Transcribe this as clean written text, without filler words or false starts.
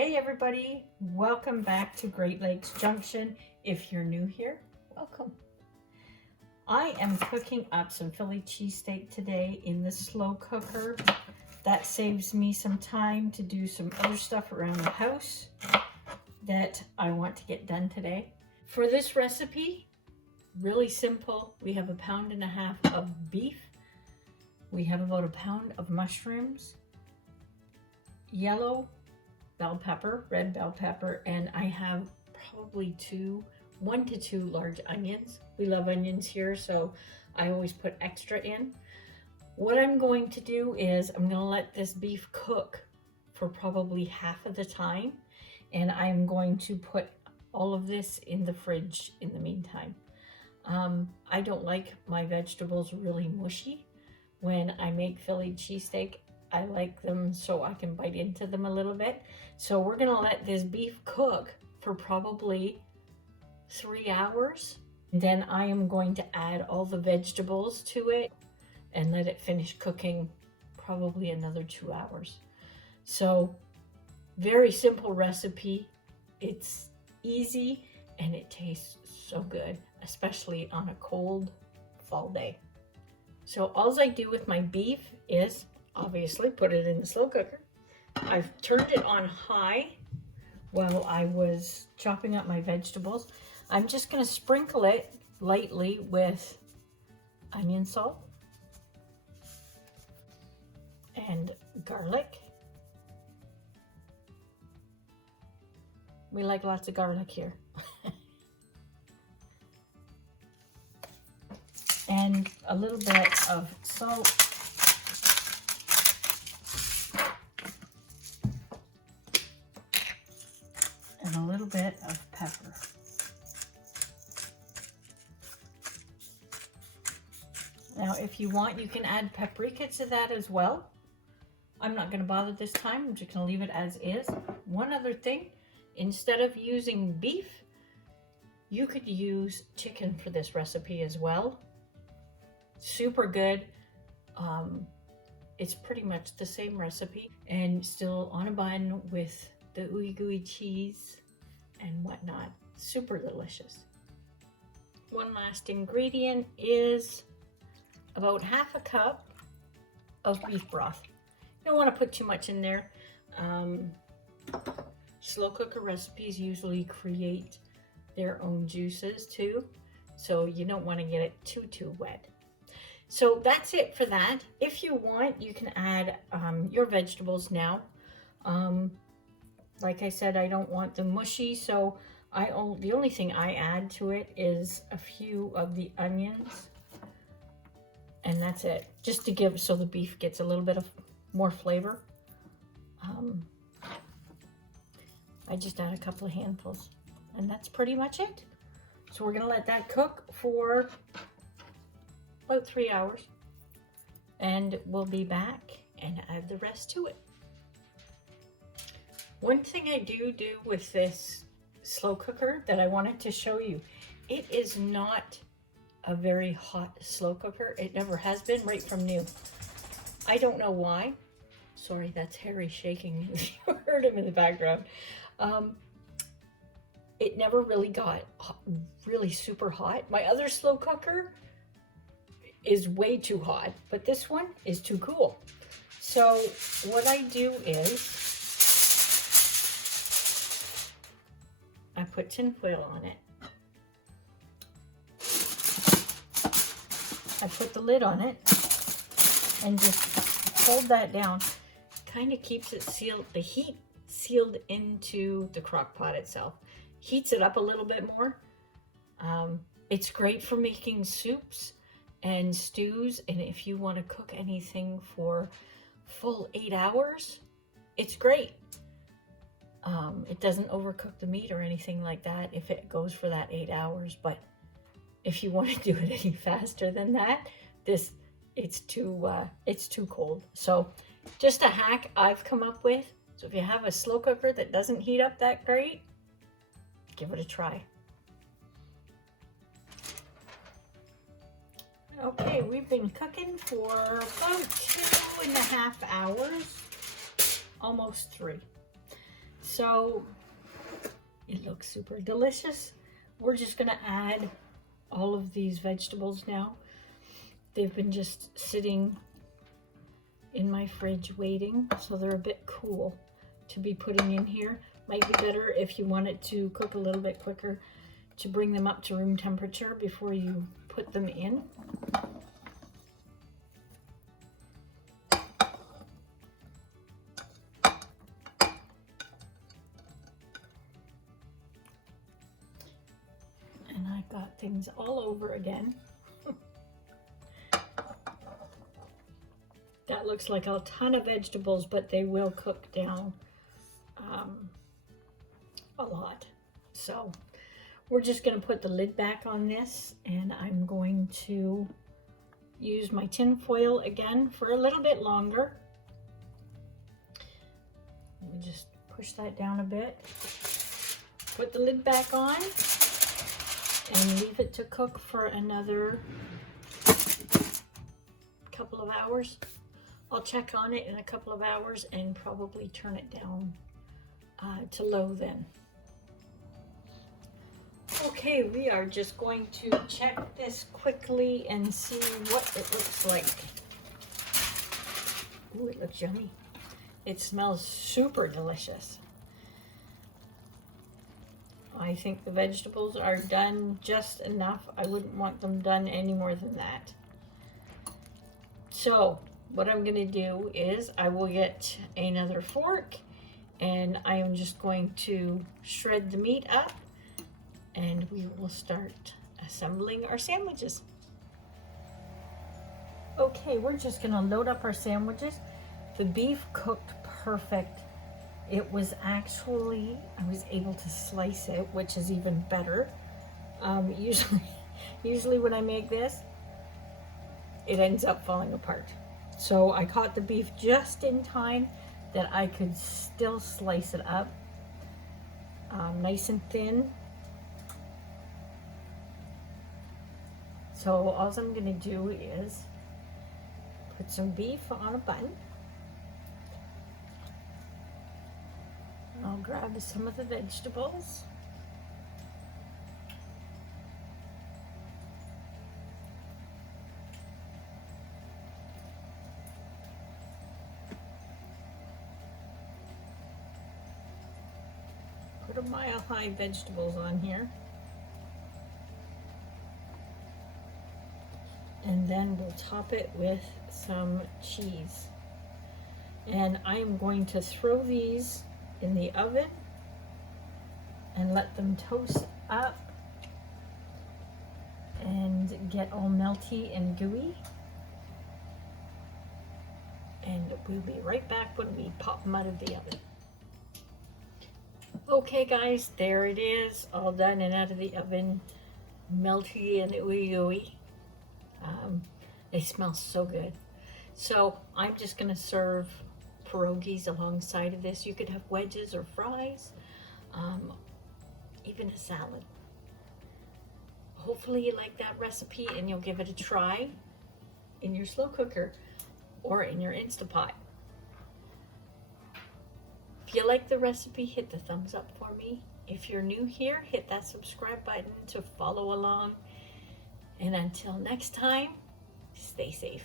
Hey everybody, welcome back to Great Lakes Junction. If you're new here, welcome. I am cooking up some Philly cheesesteak today in the slow cooker. That saves me some time to do some other stuff around the house that I want to get done today. For this recipe, really simple. We have 1.5 pounds of beef. We have about 1 pound of mushrooms, yellow bell pepper, red bell pepper, and I have probably 1 to 2 large onions. We love onions here, so I always put extra in. What I'm going to do is I'm going to let this beef cook for probably half of the time, and I'm going to put all of this in the fridge in the meantime. I don't like my vegetables really mushy. When I make Philly cheesesteak, I like them so I can bite into them a little bit. So we're gonna let this beef cook for probably 3 hours. Then I am going to add all the vegetables to it and let it finish cooking probably another 2 hours. So very simple recipe. It's easy and it tastes so good, especially on a cold fall day. So all I do with my beef is obviously put it in the slow cooker. I've turned it on high while I was chopping up my vegetables. I'm just going to sprinkle it lightly with onion salt and garlic. We like lots of garlic here. And a little bit of salt. And a little bit of pepper. Now, if you want, you can add paprika to that as well. I'm not going to bother this time. I'm just going to leave it as is. One other thing, instead of using beef, you could use chicken for this recipe as well. Super good. It's pretty much the same recipe and still on a bun with the ooey gooey cheese and whatnot. Super delicious. One last ingredient is about 1/2 cup of beef broth. You don't want to put too much in there. Slow cooker recipes usually create their own juices too, so you don't want to get it too wet. So that's it for that. If you want, you can add your vegetables now. Like I said, I don't want them mushy, so the only thing I add to it is a few of the onions, and that's it. Just to give so the beef gets a little bit of more flavor. I just add a couple of handfuls, and that's pretty much it. So we're gonna let that cook for about 3 hours, and we'll be back and add the rest to it. One thing I do with this slow cooker that I wanted to show you, it is not a very hot slow cooker. It never has been right from new. I don't know why. Sorry, that's Harry shaking. You heard him in the background. It never really got really super hot. My other slow cooker is way too hot, but this one is too cool. So what I do is I put tin foil on it. I put the lid on it and just hold that down. Kind of keeps it sealed, the heat sealed into the crock pot itself. Heats it up a little bit more. It's great for making soups and stews, and if you want to cook anything for full 8 hours, it's great. It doesn't overcook the meat or anything like that if it goes for that 8 hours, but if you want to do it any faster than that, it's too cold. So just a hack I've come up with. So if you have a slow cooker that doesn't heat up that great, give it a try. Okay, we've been cooking for about 2.5 hours, almost 3. So it looks super delicious. We're just gonna add all of these vegetables now. They've been just sitting in my fridge waiting, so they're a bit cool to be putting in here. Might be better if you want it to cook a little bit quicker to bring them up to room temperature before you put them in. And I got things all over again. That looks like a ton of vegetables, but they will cook down a lot. So we're just going to put the lid back on this, and I'm going to use my tin foil again for a little bit longer. Let me just push that down a bit. Put the lid back on and leave it to cook for another couple of hours. I'll check on it in a couple of hours and probably turn it down to low then. Okay, we are just going to check this quickly and see what it looks like. Ooh, it looks yummy. It smells super delicious. I think the vegetables are done just enough. I wouldn't want them done any more than that. So what I'm going to do is I will get another fork, and I am just going to shred the meat up, and we will start assembling our sandwiches. Okay, we're just going to load up our sandwiches. The beef cooked perfect. It was actually, I was able to slice it, which is even better. Usually when I make this, it ends up falling apart. So I caught the beef just in time that I could still slice it up nice and thin. So all I'm gonna do is put some beef on a bun. I'll grab some of the vegetables. Put a mile-high vegetables on here. And then we'll top it with some cheese. And I'm going to throw these in the oven and let them toast up and get all melty and gooey. And we'll be right back when we pop them out of the oven. Okay guys, there it is, all done and out of the oven, melty and ooey. They smell so good. So I'm just gonna serve pierogies alongside of this. You could have wedges or fries, even a salad. Hopefully you like that recipe and you'll give it a try in your slow cooker or in your Instapot. If you like the recipe, hit the thumbs up for me. If you're new here, hit that subscribe button to follow along. And until next time, stay safe.